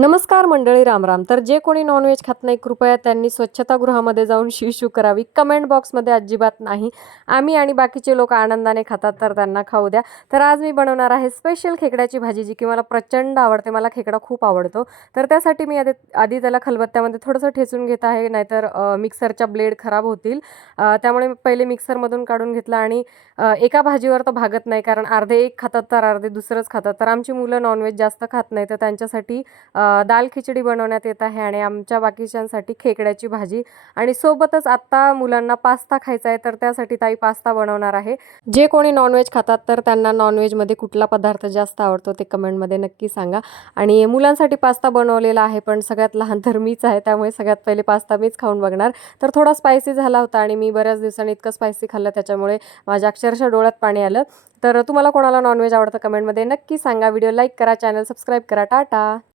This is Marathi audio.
नमस्कार मंडळी, रामराम. तर जे कोणी नॉनव्हेज खात नाही, कृपया त्यांनी स्वच्छतागृहामध्ये जाऊन शिशू करावी. कमेंट बॉक्समध्ये अजिबात नाही. आम्ही आणि बाकीचे लोक आनंदाने खातात, तर त्यांना खाऊ द्या. तर आज मी बनवणार आहे स्पेशल खेकड्याची भाजी, जी की मला प्रचंड आवडते. मला खेकडा खूप आवडतो. तर त्यासाठी मी आधी आधी त्याला खलबत्त्यामध्ये थोडंसं ठेचून घेत आहे, नाहीतर मिक्सरच्या ब्लेड खराब होतील. त्यामुळे पहिले मिक्सरमधून काढून घेतला आणि एका भाजीवर तर भागत नाही, कारण अर्धे एक खातात तर अर्धे दुसरंच खातात. तर आमची मुलं नॉनव्हेज जास्त खात नाही, तर त्यांच्यासाठी दाल खिचडी बनवण्यात येत आहे आणि आमच्या बाकीच्यांसाठी खेकड्याची भाजी. आणि सोबतच आत्ता मुलांना पास्ता खायचा आहे, तर त्यासाठी ताई पास्ता बनवणार आहे. जे कोणी नॉनव्हेज खातात, तर त्यांना नॉनव्हेजमध्ये कुठला पदार्थ जास्त आवडतो ते कमेंटमध्ये नक्की सांगा. आणि मुलांसाठी पास्ता बनवलेला आहे, पण सगळ्यात लहान तर मीच आहे, त्यामुळे सगळ्यात पहिले पास्ता मीच खाऊन बघणार. तर थोडा स्पायसी झाला होता आणि मी बऱ्याच दिवसांनी इतकं स्पायसी खाल्लं, त्याच्यामुळे माझ्या अक्षरशः डोळ्यात पाणी आलं. तर तुम्हाला कोणाला नॉनव्हेज आवडतं कमेंटमध्ये नक्की सांगा. व्हिडिओ लाईक करा, चॅनल सबस्क्राईब करा. टाटा.